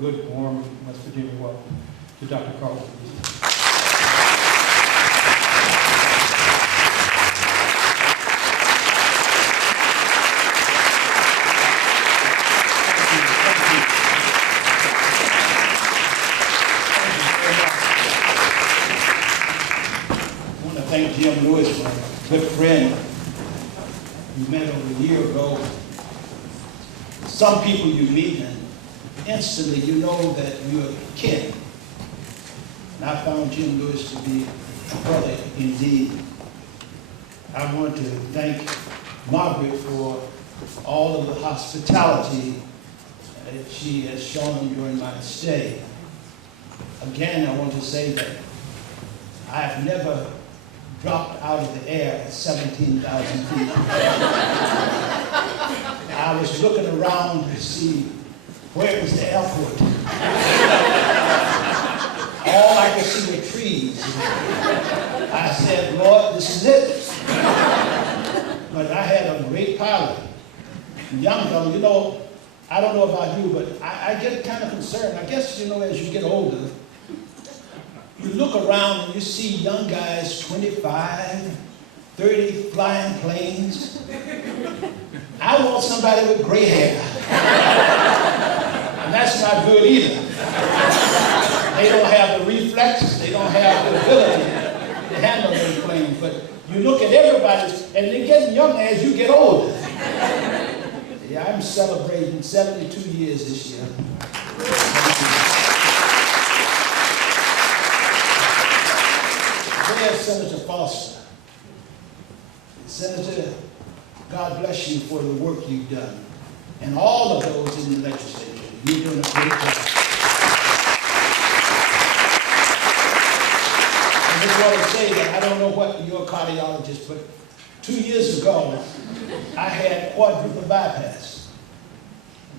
good, warm West Virginia welcome to Dr. Carlton. I want to thank Jim Lewis, my good friend. We met over a year ago. Some people you meet and instantly you know that you're kin. And I found Jim Lewis to be a brother indeed. I want to thank Margaret for all of the hospitality that she has shown during my stay. Again, I want to say that I've never dropped out of the air at 17,000 feet. I was looking around to see where was the airport. All I could see were trees. I said, Lord, this is it. But I had a great pilot. Young fellow, you know, I don't know about you, but I get kind of concerned. I guess, you know, as you get older, you look around and you see young guys, 25, 30, flying planes. I want somebody with gray hair. And that's not good either. They don't have the reflexes, they don't have the ability to handle those planes. But you look at everybody, and they're getting younger as you get older. Yeah, I'm celebrating 72 years this year. There's Senator Foster. Senator, God bless you for the work you've done. And all of those in the legislature. You're doing a great job. I just want to say that I don't know what you're a cardiologist, but 2 years ago, I had quadruple bypass.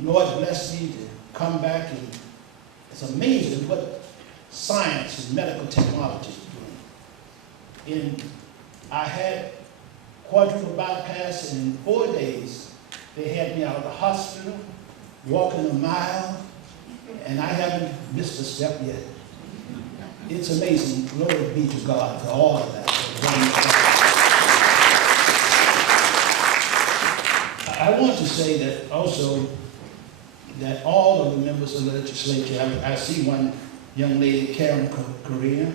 Lord bless me to come back, and it's amazing what science and medical technology is doing. And I had quadruple bypass, and in 4 days, they had me out of the hospital, walking a mile, and I haven't missed a step yet. It's amazing. Glory be to God for all of that. I want to say that also that all of the members of the legislature, I see one young lady, Karen Correa,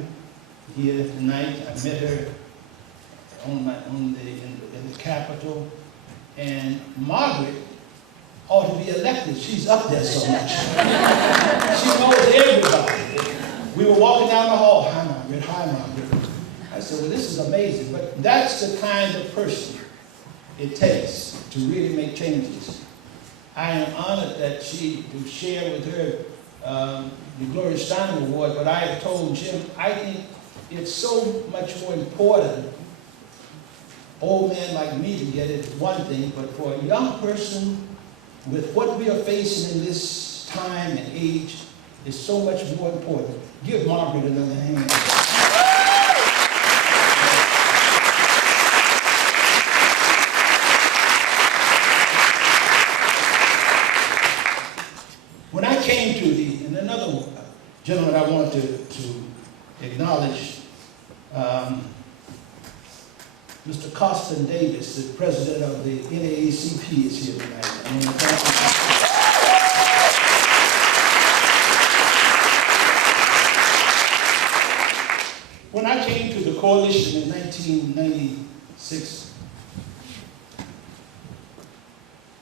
here tonight. I met her in the Capitol. And Margaret ought to be elected. She's up there so much. She knows everybody. We were walking down the hall. Hi, Margaret. Hi, Margaret. I said, well, this is amazing. But that's the kind of person it takes to really make changes. I am honored that she to share with her the Gloria Steinem Award, but I have told Jim, I think it's so much more important. Old man like me to get it is one thing, but for a young person with what we are facing in this time and age is so much more important. Give Margaret another hand. When I came to and another gentleman I want to acknowledge, Mr. Carlton Davis, the president of the NAACP, is here tonight. I want to thank you. When I came to the coalition in 1996,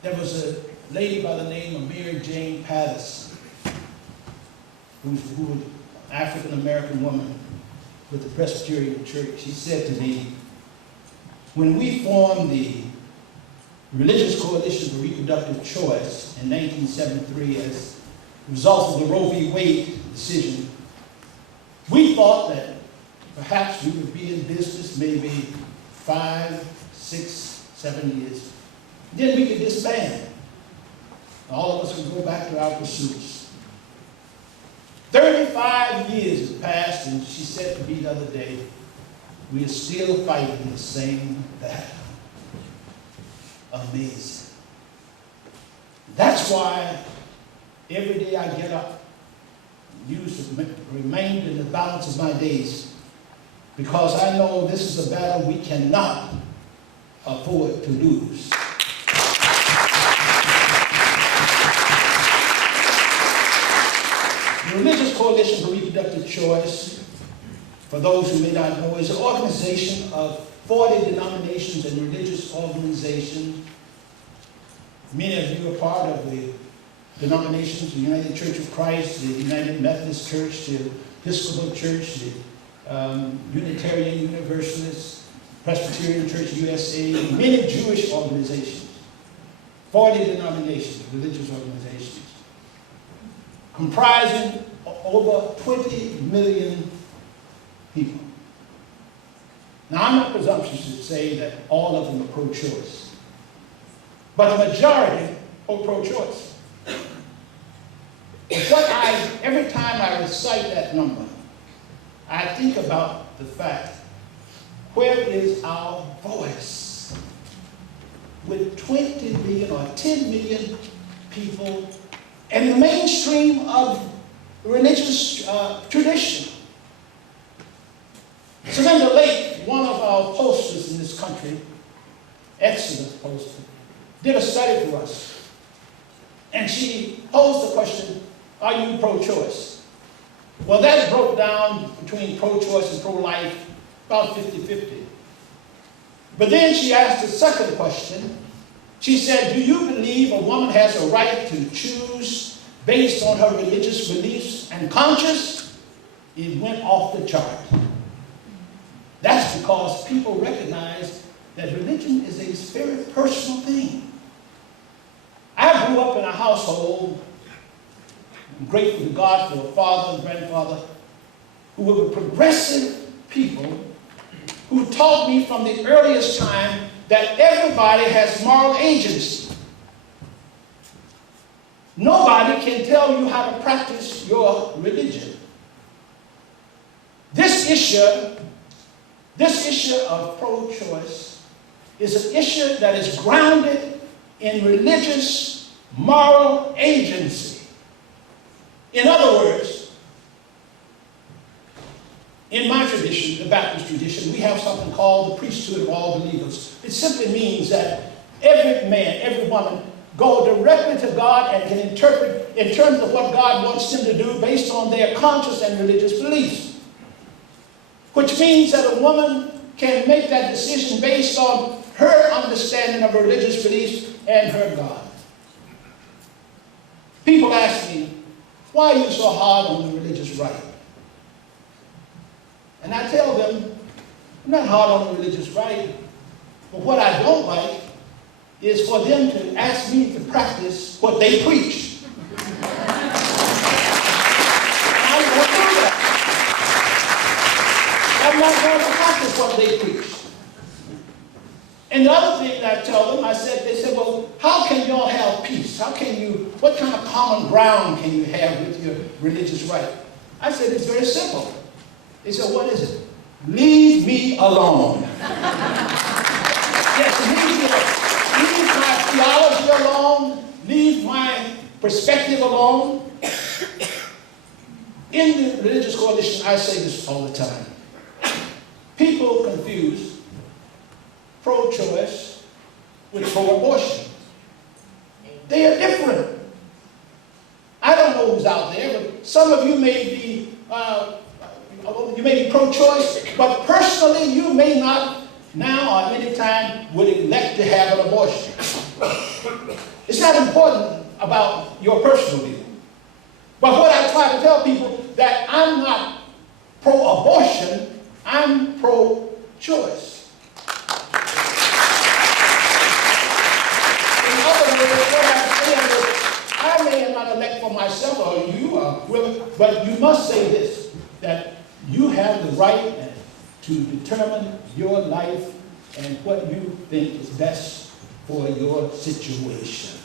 there was a lady by the name of Mary Jane Patterson, who was an African-American woman with the Presbyterian Church. She said to me, when we formed the Religious Coalition for Reproductive Choice in 1973 as a result of the Roe v. Wade decision, we thought that perhaps we would be in business maybe 5, 6, 7 years. Then we could disband. All of us would go back to our pursuits. 35 years have passed, and she said to me the other day, we are still fighting the same battle. Amazing. That's why every day I get up use the remainder and the balance of my days, because I know this is a battle we cannot afford to lose. The Religious Coalition for Reproductive Choice, for those who may not know, is an organization of 40 denominations and religious organizations. Many of you are part of the denominations: the United Church of Christ, the United Methodist Church, the Episcopal Church, the Unitarian Universalist, Presbyterian Church USA, many Jewish organizations. 40 denominations, religious organizations, comprising over 20 million people. Now, I'm not presumptuous to say that all of them are pro-choice, but the majority are pro-choice. Every time I recite that number, I think about the fact, where is our voice? With 20 million or 10 million people and the mainstream of religious tradition. Surrender Lake, one of our posters in this country, excellent poster, did a study for us. And she posed the question, are you pro-choice? Well, that broke down between pro-choice and pro-life about 50-50. But then she asked the second question. She said, do you believe a woman has a right to choose based on her religious beliefs and conscience? It went off the chart. That's because people recognize that religion is a very personal thing. I grew up in a household, I'm grateful to God for a father and grandfather who were progressive people who taught me from the earliest time that everybody has moral agency. Nobody can tell you how to practice your religion. This issue of pro-choice is an issue that is grounded in religious moral agency. In other words, in my tradition, the Baptist tradition, we have something called the priesthood of all believers. It simply means that every man, every woman, go directly to God and can interpret in terms of what God wants them to do based on their conscious and religious beliefs. Which means that a woman can make that decision based on her understanding of religious beliefs and her God. People ask me, why are you so hard on the religious right? And I tell them, I'm not hard on the religious right, but what I don't like is for them to ask me to practice what they preach. I'm not going to do that. I'm not going to practice what they preach. And the other thing that I tell them, they said, well, how can y'all have peace? What kind of common ground can you have with your religious right? I said, it's very simple. They said, what is it? Leave me alone. Yes, leave my theology alone. Leave my perspective alone. In the Religious Coalition, I say this all the time. People confuse pro-choice with pro-abortion. They are different. I don't know who's out there, but some of you may be pro-choice, but personally you may not now or any time would elect to have an abortion. It's not important about your personal view. But what I try to tell people, that I'm not pro-abortion, I'm pro-choice. In other words, what I'm saying is, I may not elect for myself or you, but you must say this, that you have the right to determine your life and what you think is best for your situation.